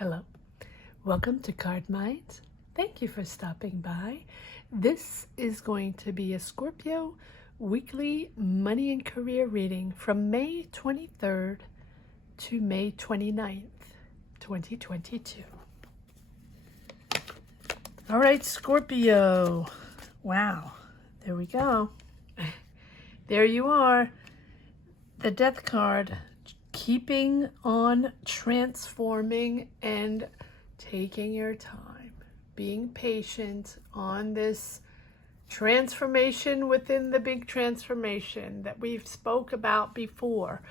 Hello, welcome to Card Minds. Thank you for stopping by. This is going to be a Scorpio weekly money and career reading from May 23rd to May 29th, 2022. All right, Scorpio. Wow, there we go. There you are. The Death card. Keeping on transforming and taking your time, being patient on this transformation within the big transformation that we've spoke about before.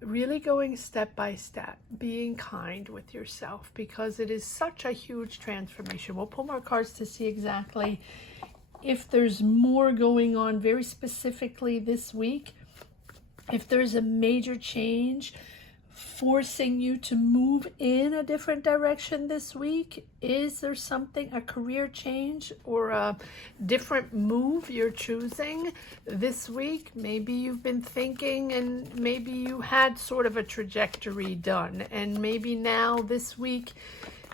Really going step by step, being kind with yourself because it is such a huge transformation. We'll pull more cards to see exactly if there's more going on very specifically this week. If there's a major change forcing you to move in a different direction this week, is there something, a career change or a different move you're choosing this week? Maybe you've been thinking and maybe you had sort of a trajectory done, and maybe now this week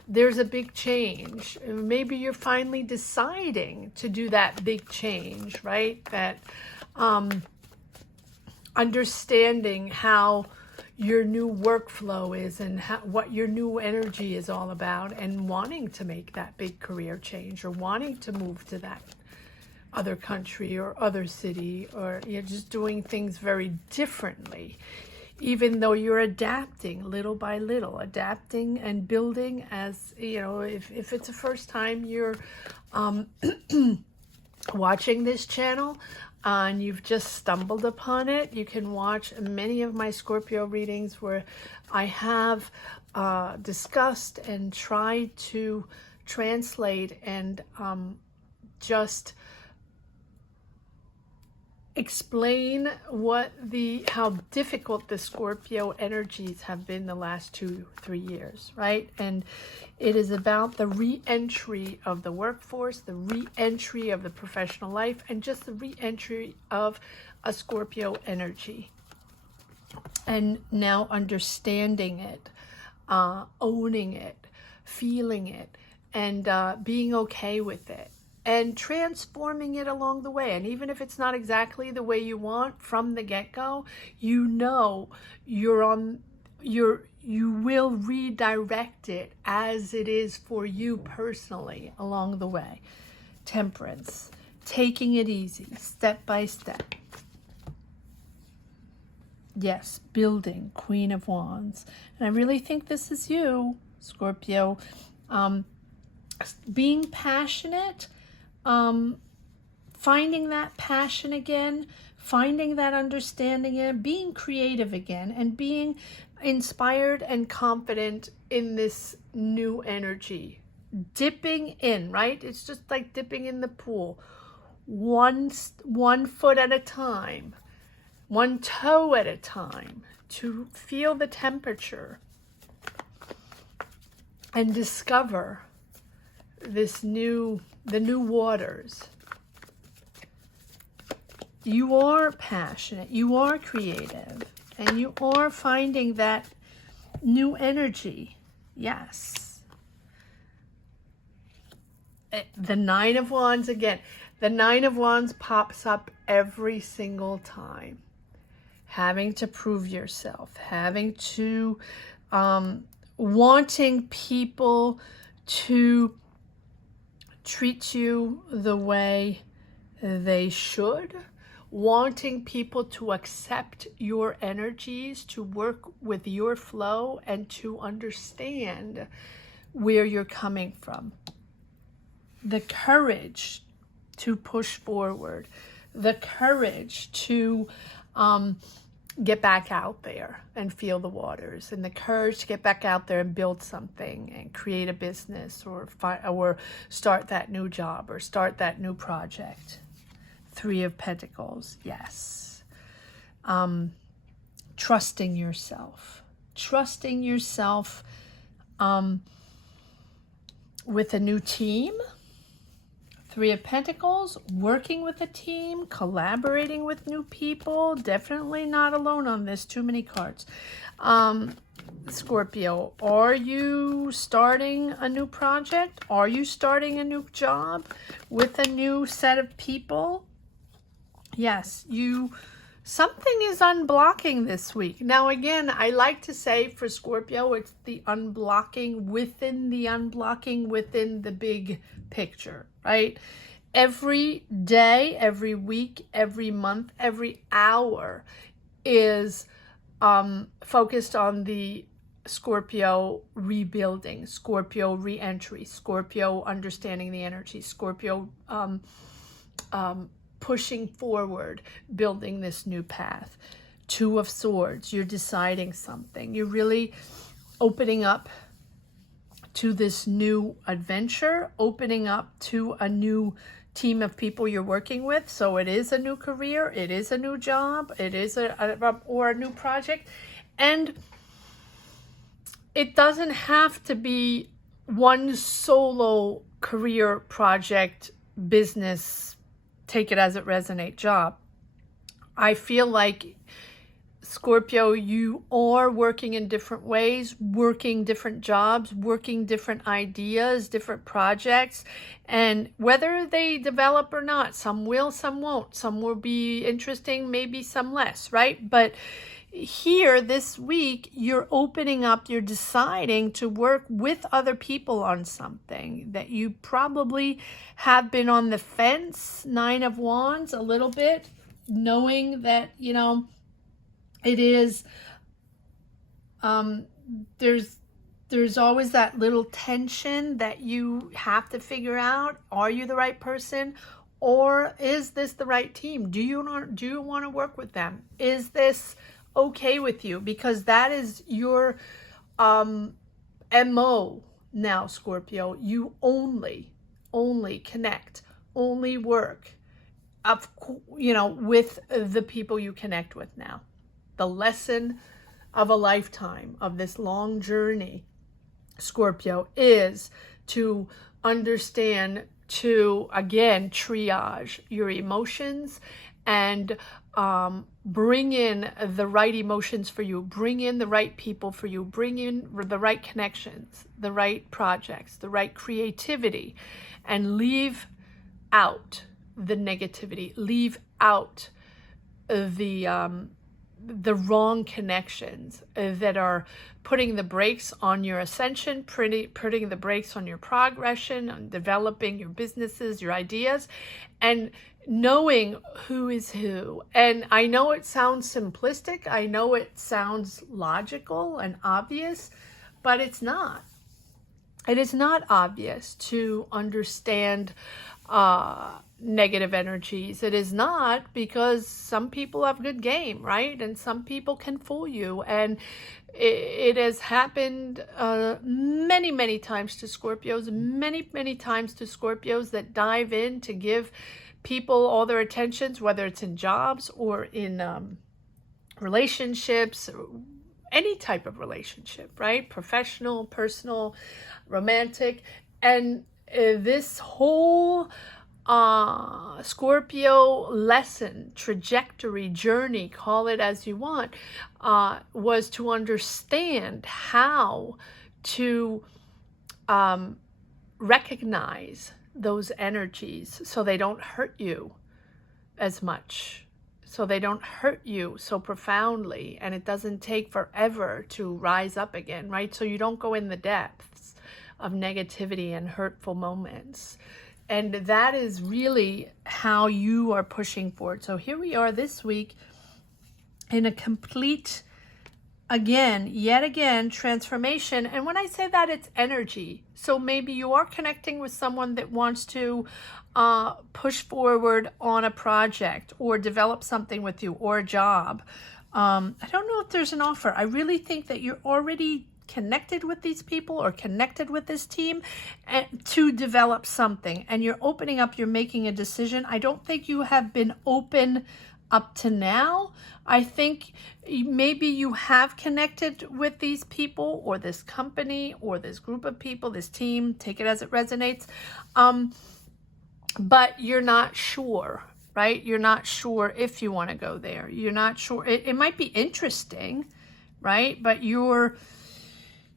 there's a big change. Maybe you're finally deciding to do that big change, right? That, understanding how your new workflow is and what your new energy is all about, and wanting to make that big career change or wanting to move to that other country or other city, or you're just doing things very differently, even though you're adapting little by little, adapting and building. As you know, if it's the first time you're watching this channel, and you've just stumbled upon it, you can watch many of my Scorpio readings where I have discussed and tried to translate and just explain how difficult the Scorpio energies have been the last 2-3 years, right? And it is about the re-entry of the workforce, the re-entry of the professional life, and just the re-entry of a Scorpio energy. And now understanding it, owning it, feeling it, and being okay with it, and transforming it along the way. And even if it's not exactly the way you want from the get-go, you know you will redirect it as it is for you personally along the way. Temperance, taking it easy, step by step. Yes, building, Queen of Wands. And I really think this is you, Scorpio. Being passionate, finding that passion again, finding that understanding again, being creative again, and being inspired and confident in this new energy. Dipping in, right? It's just like dipping in the pool. One foot at a time, one toe at a time, to feel the temperature and discover the new waters. You are passionate, you are creative, and you are finding that new energy. Yes. The Nine of Wands again. The Nine of Wands pops up every single time. Having to prove yourself, having to, wanting people to treat you the way they should, wanting people to accept your energies, to work with your flow, and to understand where you're coming from. The courage to push forward, the courage to get back out there and feel the waters, and the courage to get back out there and build something and create a business, or start that new job, or start that new project. Three of Pentacles, yes. Trusting yourself with a new team. Three of Pentacles, working with a team, collaborating with new people. Definitely not alone on this. Too many cards. Scorpio, are you starting a new project? Are you starting a new job with a new set of people? Yes, something is unblocking this week. Now, again, I like to say for Scorpio, it's the unblocking within the big picture, right? Every day, every week, every month, every hour is focused on the Scorpio rebuilding, Scorpio re-entry, Scorpio understanding the energy, Scorpio pushing forward, building this new path. Two of Swords, you're deciding something. You're really opening up to this new adventure, opening up to a new team of people you're working with. So it is a new career, it is a new job, it is a new project. And it doesn't have to be one solo career project, business, take it as it resonates job. I feel like Scorpio, you are working in different ways, working different jobs, working different ideas, different projects, and whether they develop or not, some will, some won't, some will be interesting, maybe some less, right? But here this week, you're opening up, you're deciding to work with other people on something that you probably have been on the fence, Nine of Wands, a little bit, knowing that, you know, it is, there's always that little tension that you have to figure out. Are you the right person? Or is this the right team? Do you want to work with them? Is this okay with you? Because that is your MO now, Scorpio. You only connect, only work with the people you connect with now. The lesson of a lifetime, of this long journey, Scorpio, is to understand, to again triage your emotions and bring in the right emotions for you, bring in the right people for you, bring in the right connections, the right projects, the right creativity, and leave out the negativity, leave out the wrong connections that are putting the brakes on your ascension, putting the brakes on your progression, on developing your businesses, your ideas, and knowing who is who. And I know it sounds simplistic, I know it sounds logical and obvious, but it's not. It is not obvious to understand negative energies. It is not, because some people have good game, right? And some people can fool you. And it has happened many times to Scorpios, many times to Scorpios that dive in to give people all their attentions, whether it's in jobs or in relationships, any type of relationship, right? Professional, personal, romantic. And this whole Scorpio lesson, trajectory, journey, call it as you want, was to understand how to recognize those energies so they don't hurt you as much, so they don't hurt you so profoundly, and it doesn't take forever to rise up again, right? So you don't go in the depths of negativity and hurtful moments. And that is really how you are pushing forward. So here we are this week in a complete, yet again, transformation. And when I say that, it's energy. So maybe you are connecting with someone that wants to push forward on a project or develop something with you, or a job. I don't know if there's an offer. I really think that you're already connected with these people or connected with this team to develop something, and you're opening up, you're making a decision. I don't think you have been open up to now. I think maybe you have connected with these people or this company or this group of people, this team, take it as it resonates, but you're not sure, right? You're not sure if you want to go there. You're not sure. It might be interesting, right? But you're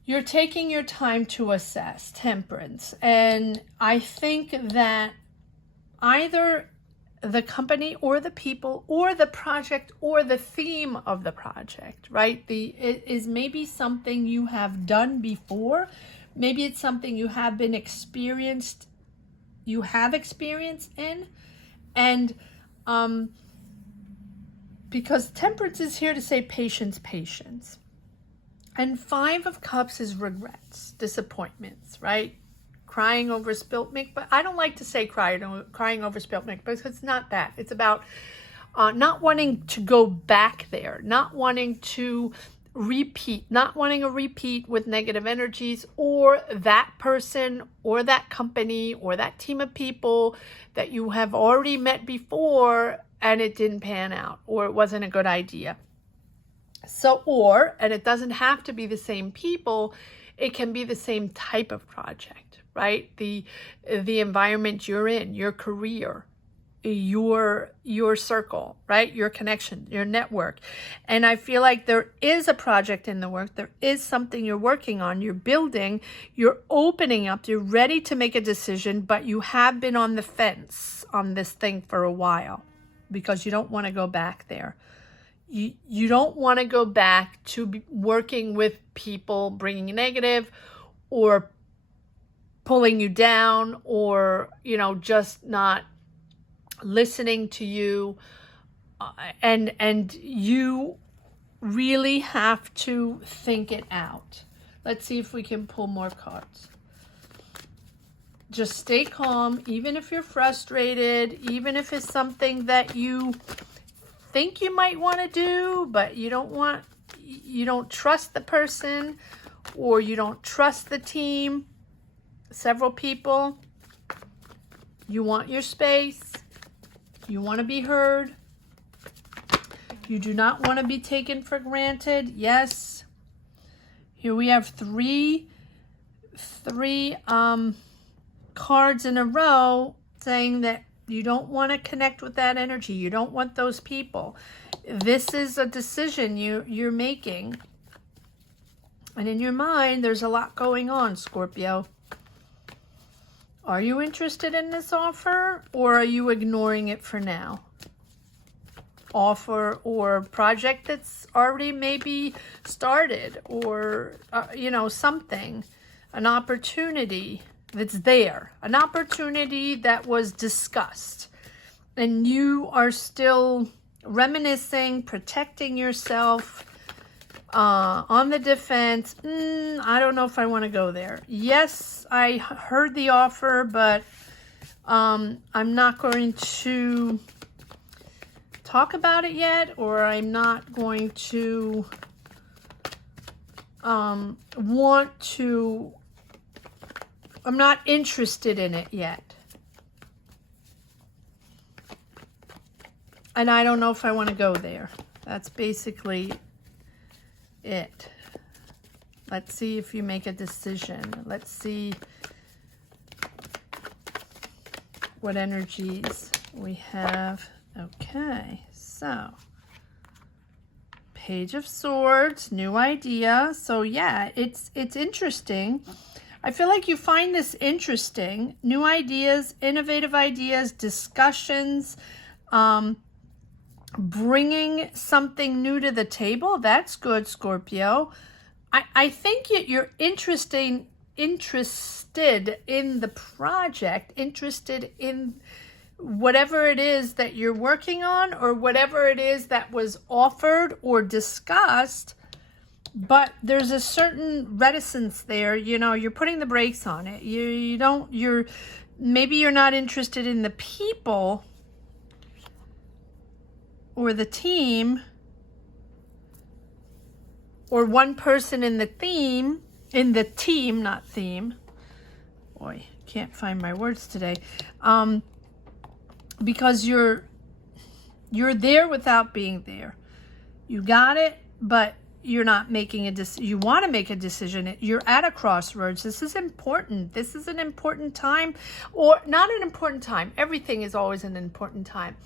You're taking your time to assess, Temperance. And I think that either the company or the people or the project or the theme of the project, right? It is maybe something you have done before. Maybe it's something you have experienced in. And because Temperance is here to say patience, patience. And 5 of Cups is regrets, disappointments, right? Crying over spilt milk, but I don't like to say crying over spilt milk because it's not that. It's about not wanting to go back there, not wanting to repeat, not wanting a repeat with negative energies or that person or that company or that team of people that you have already met before and it didn't pan out or it wasn't a good idea. So, and it doesn't have to be the same people, it can be the same type of project, right? The environment you're in, your career, your circle, right? Your connection, your network. And I feel like there is a project in the work. There is something you're working on, you're building, you're opening up, you're ready to make a decision, but you have been on the fence on this thing for a while because you don't want to go back there. You don't want to go back to working with people bringing you negative or pulling you down or, just not listening to you. And you really have to think it out. Let's see if we can pull more cards. Just stay calm, even if you're frustrated, even if it's something that you think you might want to do, but you don't trust the person or you don't trust the team, several people. You want your space. You want to be heard. You do not want to be taken for granted. Yes. Here we have three cards in a row saying that you don't want to connect with that energy. You don't want those people. This is a decision you're making. And in your mind, there's a lot going on, Scorpio. Are you interested in this offer or are you ignoring it for now? Offer or project that's already maybe started or, something, an opportunity that's there, an opportunity that was discussed, and you are still reminiscing, protecting yourself, on the defense. I don't know if I want to go there. Yes, I heard the offer, but I'm not going to talk about it yet, or I'm not going to I'm not interested in it yet. And I don't know if I want to go there. That's basically it. Let's see if you make a decision. Let's see what energies we have. Okay, so Page of Swords, new idea. So yeah, it's interesting. I feel like you find this interesting. New ideas, innovative ideas, discussions, bringing something new to the table. That's good, Scorpio. I think you're interested in the project, interested in whatever it is that you're working on or whatever it is that was offered or discussed. But there's a certain reticence there, you're putting the brakes on it. Maybe you're not interested in the people or the team or one person in the team, not theme. Boy, can't find my words today. Because you're there without being there. You got it, but you're not making a decision. You want to make a decision. You're at a crossroads. This is important. This is an important time, or not an important time. Everything is always an important time.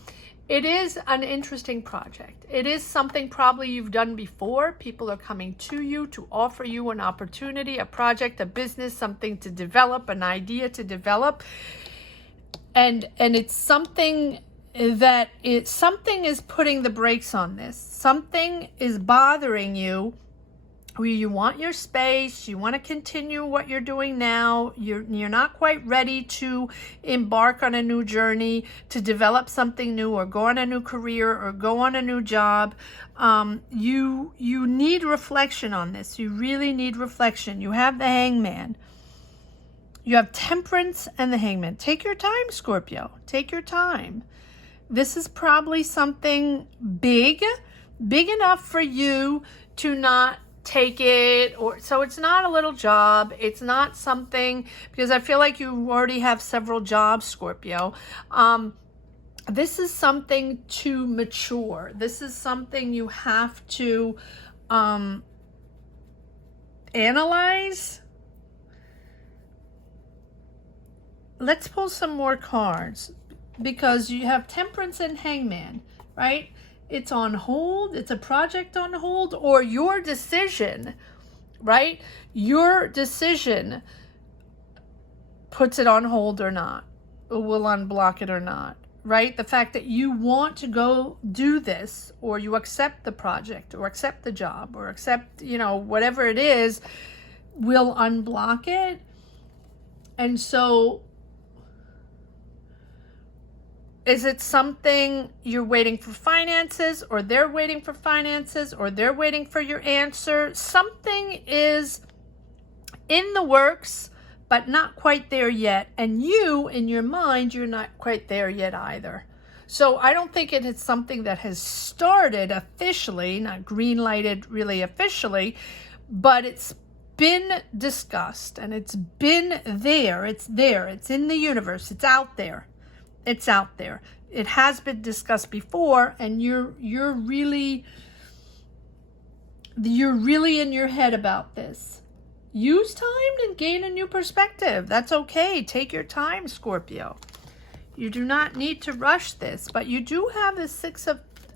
It is an interesting project. It is something probably you've done before. People are coming to you to offer you an opportunity, a project, a business, something to develop, an idea to develop. And it's something that something is putting the brakes on this. Something is bothering you. Where you want your space, you want to continue what you're doing now, you're not quite ready to embark on a new journey, to develop something new, or go on a new career, or go on a new job. You need reflection on this. You really need reflection. You have the Hangman. You have Temperance and the Hangman. Take your time, Scorpio. Take your time. This is probably something big enough for you to not take it, or so it's not a little job. It's not something, because I feel like you already have several jobs, Scorpio. This is something to mature. This is something you have to analyze. Let's pull some more cards, because you have Temperance and Hangman, right? It's on hold. It's a project on hold, or your decision, right? Your decision puts it on hold or not, or will unblock it or not, right? The fact that you want to go do this, or you accept the project, or accept the job, or accept, whatever it is, will unblock it. And so, is it something you're waiting for finances, or they're waiting for finances, or they're waiting for your answer? Something is in the works, but not quite there yet. And you, in your mind, you're not quite there yet either. So I don't think it is something that has started officially, not green lighted really officially, but it's been discussed, and it's been there. It's there. It's in the universe. It's out there. It's out there. It has been discussed before, and you're really in your head about this. Use time and gain a new perspective. That's okay. Take your time, Scorpio. You do not need to rush this, but you do have the Six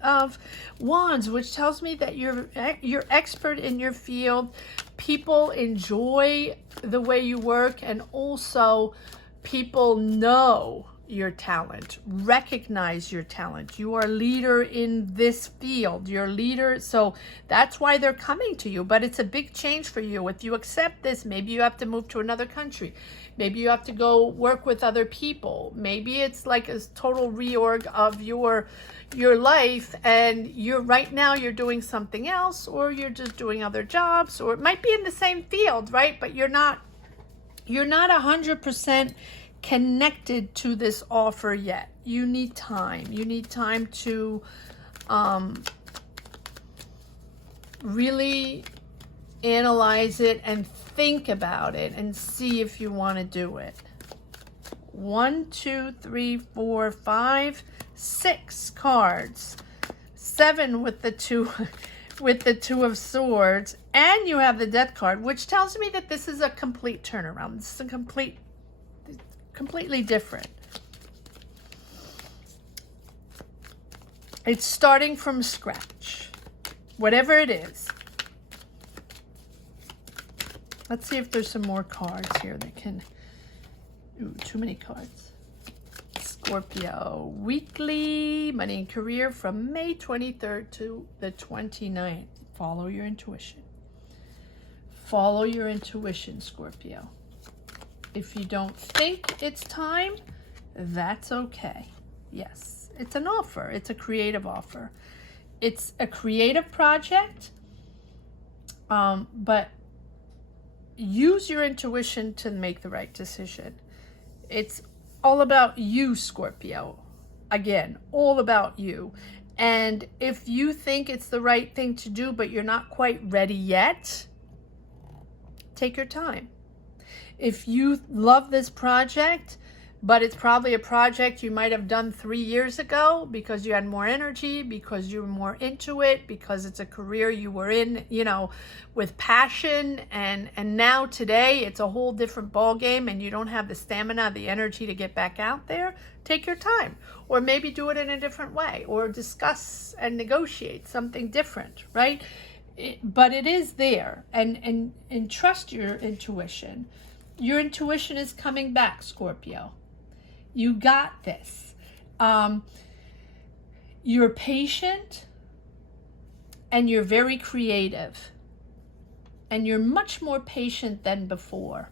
of Wands, which tells me that you're expert in your field. People enjoy the way you work, and also people know your talent, recognize your talent. You are a leader in this field. You're a leader, so that's why they're coming to you. But it's a big change for you. If you accept this, maybe you have to move to another country. Maybe you have to go work with other people. Maybe it's like a total reorg of your life, and right now you're doing something else, or you're just doing other jobs, or it might be in the same field, right? But you're not 100% connected to this offer yet. You need time. You need time to really analyze it and think about it and see if you want to do it. 1, 2, 3, 4, 5, 6 cards. 7 with the two of Swords, and you have the Death card, which tells me that this is a complete turnaround. This is a completely different. It's starting from scratch, whatever it is. Let's see if there's some more cards here that can... Ooh, too many cards. Scorpio, weekly money and career from May 23rd to the 29th. Follow your intuition. Follow your intuition, Scorpio. If you don't think it's time, that's okay. Yes, it's an offer. It's a creative offer. It's a creative project, but use your intuition to make the right decision. It's all about you, Scorpio. Again, all about you. And if you think it's the right thing to do, but you're not quite ready yet, take your time. If you love this project, but it's probably a project you might have done 3 years ago because you had more energy, because you were more into it, because it's a career you were in, you know, with passion. And now today it's a whole different ball game, and you don't have the stamina, the energy to get back out there. Take your time, or maybe do it in a different way, or discuss and negotiate something different, right? But it is there, and trust your intuition. Your intuition is coming back, Scorpio. You got this. You're patient, and you're very creative, and you're much more patient than before.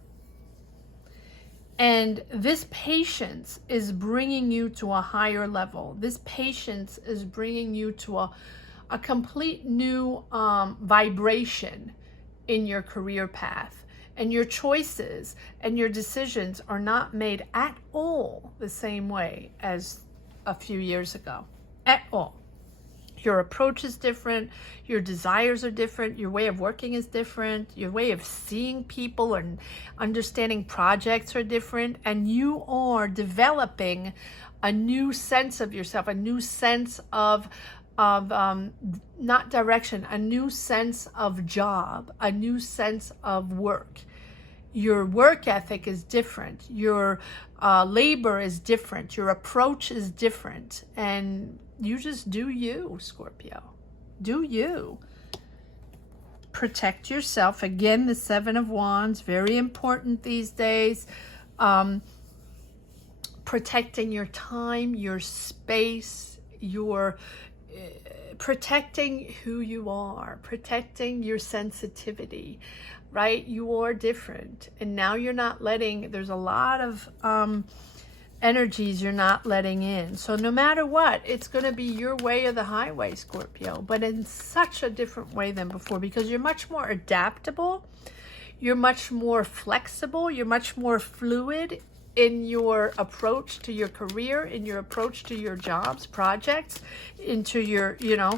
And this patience is bringing you to a higher level. This patience is bringing you to a complete new vibration in your career path. And your choices and your decisions are not made at all the same way as a few years ago. At all. Your approach is different. Your desires are different. Your way of working is different. Your way of seeing people and understanding projects are different. And you are developing a new sense of yourself, a new sense of not direction, a new sense of job, a new sense of work. Your work ethic is different. Your labor is different. Your approach is different. And you just do you, Scorpio. Do you. Protect yourself. Again, the Seven of Wands, very important these days. Protecting your time, your space, your protecting who you are, protecting your sensitivity, right? You are different. And now you're not letting, there's a lot of energies you're not letting in. So no matter what, it's going to be your way or the highway, Scorpio, but in such a different way than before, because you're much more adaptable. You're much more flexible. You're much more fluid in your approach to your career, in your approach to your jobs, projects, into your, you know,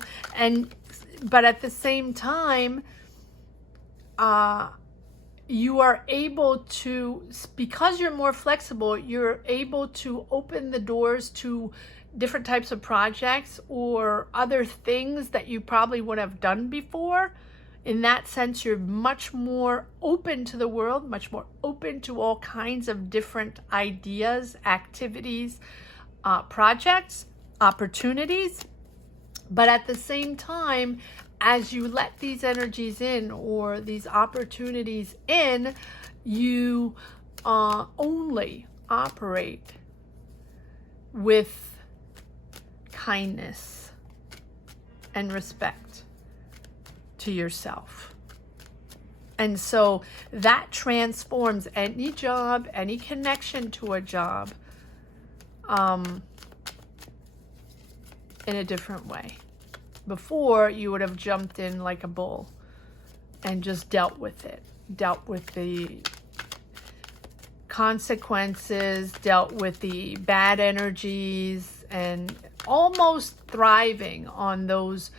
but at the same time, you are able to, because you're more flexible, you're able to open the doors to different types of projects or other things that you probably would have done before. In that sense, you're much more open to the world, much more open to all kinds of different ideas, activities, projects, opportunities. But at the same time, as you let these energies in or these opportunities in, you only operate with kindness and respect to yourself. And so that transforms any job, any connection to a job in a different way. Before, you would have jumped in like a bull and just dealt with it, dealt with the consequences, dealt with the bad energies, and almost thriving on those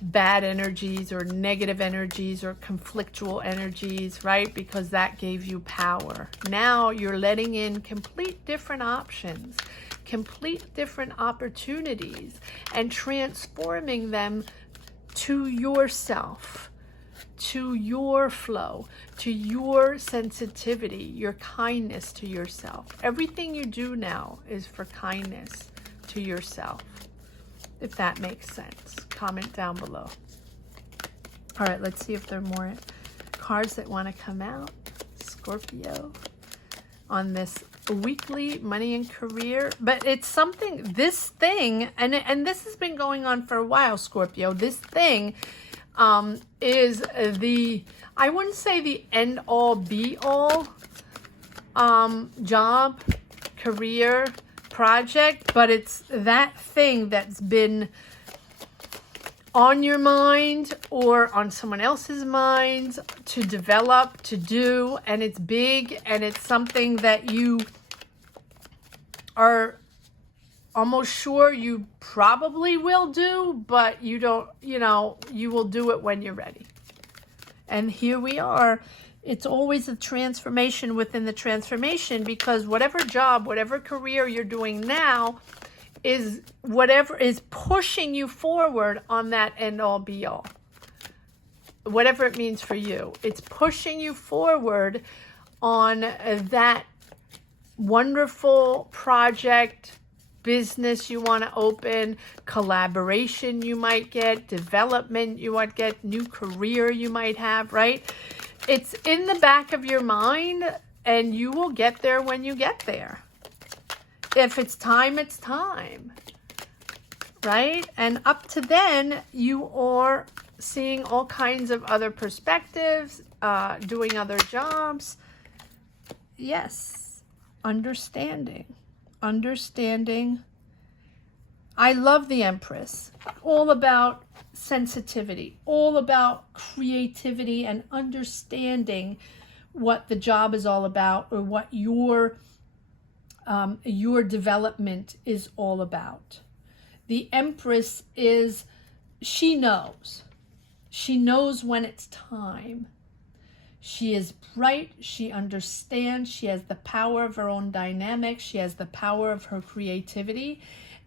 bad energies or negative energies or conflictual energies, right? Because that gave you power. Now you're letting in complete different options, complete different opportunities, and transforming them to yourself, to your flow, to your sensitivity, your kindness to yourself. Everything you do now is for kindness to yourself, if that makes sense. Comment down below. All right, let's see if there are more cards that want to come out, Scorpio, on this weekly money and career. But it's something, this thing, and this has been going on for a while, Scorpio. This thing is the, I wouldn't say the end all be all job, career, project, but it's that thing that's been on your mind or on someone else's mind to develop, to do, and it's big, and it's something that you are almost sure you probably will do, but you don't, you know, you will do it when you're ready. And here we are. It's always a transformation within the transformation, because whatever job, whatever career you're doing now is whatever is pushing you forward on that end all be all. Whatever it means for you, it's pushing you forward on that wonderful project, business you want to open, collaboration you might get, development you might get, new career you might have, right? It's in the back of your mind, and you will get there when you get there. If it's time, it's time, right? And up to then, you are seeing all kinds of other perspectives, doing other jobs. Yes, understanding. I love the Empress. All about sensitivity, all about creativity and understanding what the job is all about, or what your development is all about. The Empress is, she knows when it's time. She is bright, she understands, she has the power of her own dynamics, she has the power of her creativity,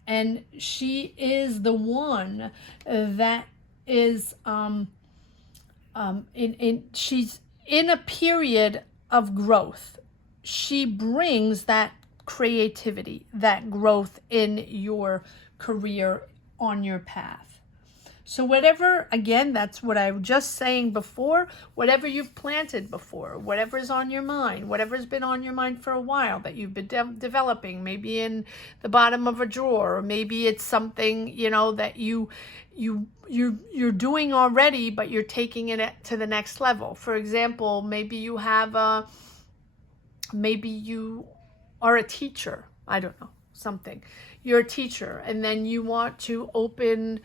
and she is the one that is she's in a period of growth. She brings that creativity, that growth in your career, on your path. So whatever, again, that's what I was just saying before, whatever you've planted before, whatever's on your mind, whatever's been on your mind for a while that you've been developing, maybe in the bottom of a drawer, or maybe it's something, you know, that you're doing already, but you're taking it to the next level. For example, maybe you are a teacher. I don't know, something. You're a teacher, and then you want to open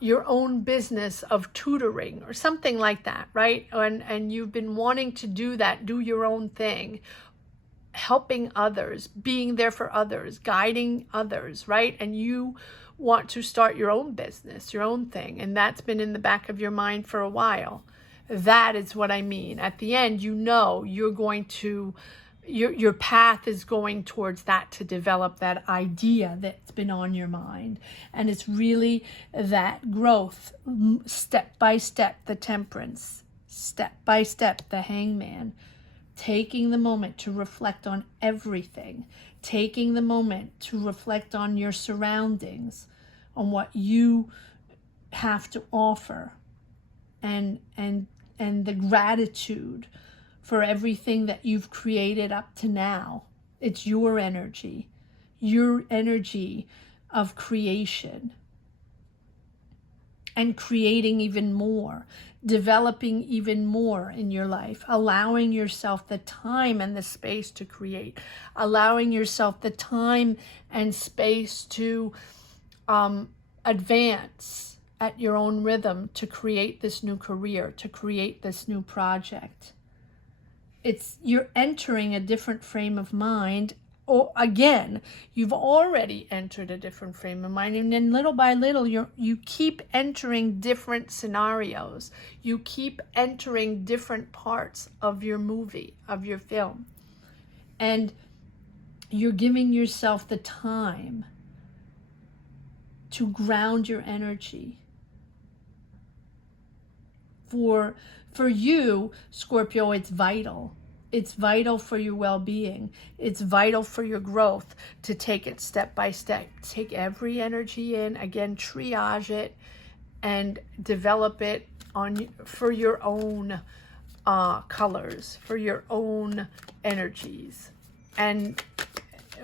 your own business of tutoring or something like that, right? And you've been wanting to do that, do your own thing, helping others, being there for others, guiding others, right? And you want to start your own business, your own thing, and that's been in the back of your mind for a while. That is what I mean. At the end, you know you're going to, your path is going towards that, to develop that idea that's been on your mind. And it's really that growth, step by step, the Temperance, step by step, the Hangman, taking the moment to reflect on everything, taking the moment to reflect on your surroundings, on what you have to offer, and the gratitude for everything that you've created up to now. It's your energy of creation, and creating even more, developing even more in your life, allowing yourself the time and the space to create, allowing yourself the time and space to advance at your own rhythm, to create this new career, to create this new project. You're entering a different frame of mind. Or again, you've already entered a different frame of mind, and then little by little, you keep entering different scenarios. You keep entering different parts of your movie, of your film, and you're giving yourself the time to ground your energy. For you, Scorpio, it's vital. It's vital for your well-being. It's vital for your growth to take it step by step. Take every energy in, again, triage it, and develop it for your own colors, for your own energies. And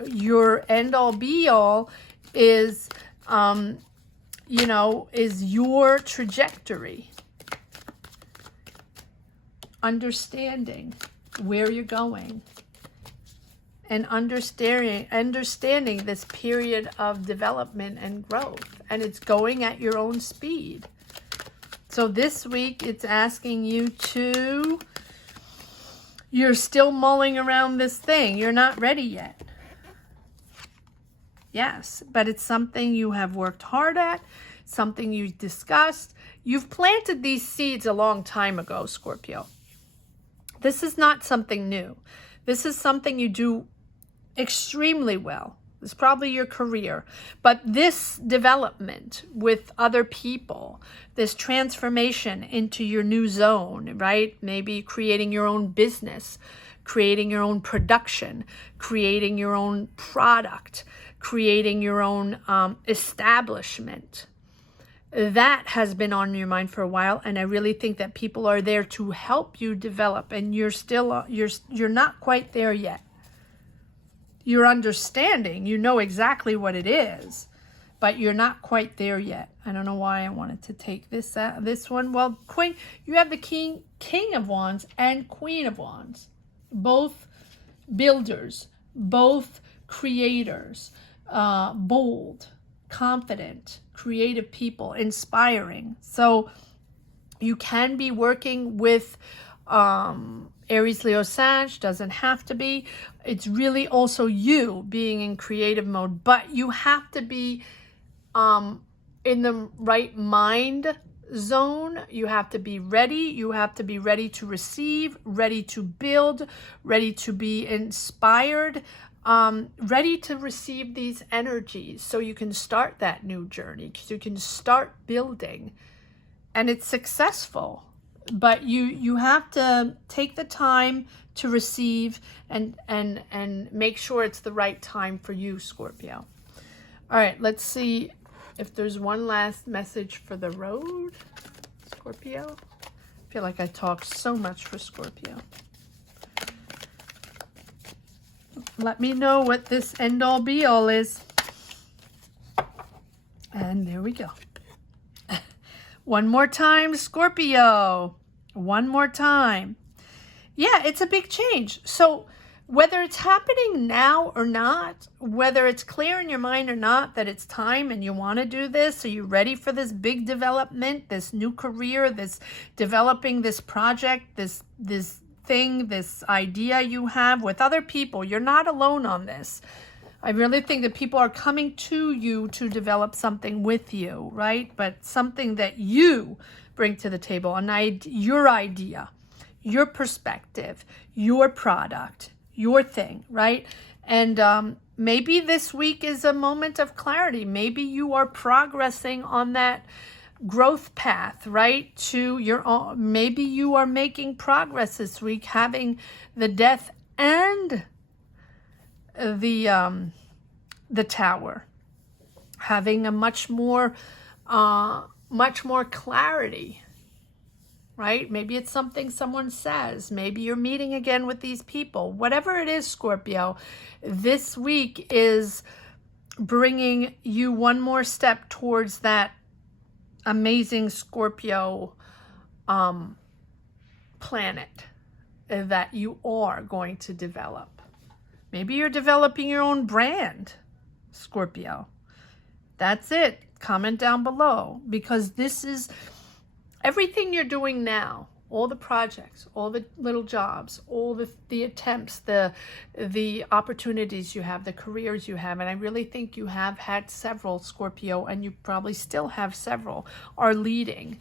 your end-all be-all is, is your trajectory. Understanding where you're going, and understanding this period of development and growth, and it's going at your own speed. So this week it's asking you to, you're still mulling around this thing, you're not ready yet. Yes, but it's something you have worked hard at, something you discussed. You've planted these seeds a long time ago, Scorpio. This is not something new. This is something you do extremely well. It's probably your career. But this development with other people, this transformation into your new zone, right? Maybe creating your own business, creating your own production, creating your own product, creating your own establishment. That has been on your mind for a while, and I really think that people are there to help you develop, and you're still you're not quite there yet. You're understanding, you know exactly what it is, but you're not quite there yet. I don't know why I wanted to take this one. Well, Queen, you have the King of Wands and Queen of Wands, both builders, both creators, bold, confident, creative people, inspiring. So you can be working with Aries, Leo, Sag, doesn't have to be. It's really also you being in creative mode, but you have to be in the right mind zone. You have to be ready. You have to be ready to receive, ready to build, ready to be inspired, ready to receive these energies so you can start that new journey, because you can start building and it's successful. But you have to take the time to receive and make sure it's the right time for you, Scorpio. All right, let's see if there's one last message for the road, Scorpio. I feel like I talk so much for Scorpio. Let me know what this end-all be-all is. And there we go. One more time, Scorpio. One more time. Yeah, it's a big change. So whether it's happening now or not, whether it's clear in your mind or not that it's time and you want to do this, are you ready for this big development, this new career, this developing this project, this thing, this idea you have with other people? You're not alone on this. I really think that people are coming to you to develop something with you, right? But something that you bring to the table, your idea, your perspective, your product, your thing, right? And maybe this week is a moment of clarity. Maybe you are progressing on that growth path, right? To your own. Maybe you are making progress this week, having the Death and the Tower, having a much more clarity, right? Maybe it's something someone says. Maybe you're meeting again with these people. Whatever it is, Scorpio, this week is bringing you one more step towards that amazing Scorpio planet that you are going to develop. Maybe you're developing your own brand, Scorpio. That's it. Comment down below, because this is everything you're doing now. All the projects, all the little jobs, all the attempts, the opportunities you have, the careers you have, and I really think you have had several, Scorpio, and you probably still have several, are leading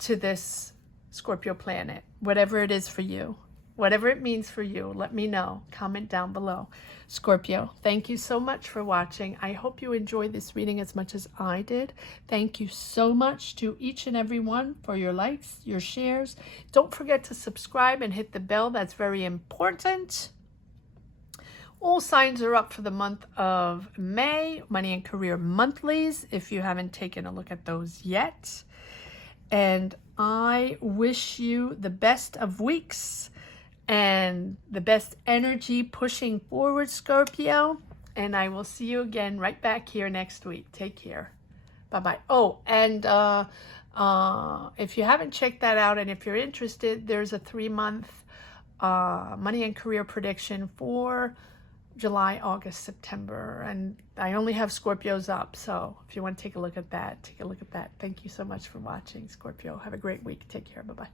to this Scorpio planet. Whatever it is for you, whatever it means for you, let me know. Comment down below. Scorpio, thank you so much for watching. I hope you enjoyed this reading as much as I did. Thank you so much to each and every one for your likes, your shares. Don't forget to subscribe and hit the bell. That's very important. All signs are up for the month of May, Money and Career Monthlies, if you haven't taken a look at those yet. And I wish you the best of weeks and the best energy pushing forward, Scorpio. And I will see you again right back here next week. Take care. Bye-bye. Oh, and if you haven't checked that out, and if you're interested, there's a 3-month money and career prediction for July, August, September. And I only have Scorpios up. So if you want to take a look at that, take a look at that. Thank you so much for watching, Scorpio. Have a great week. Take care. Bye-bye.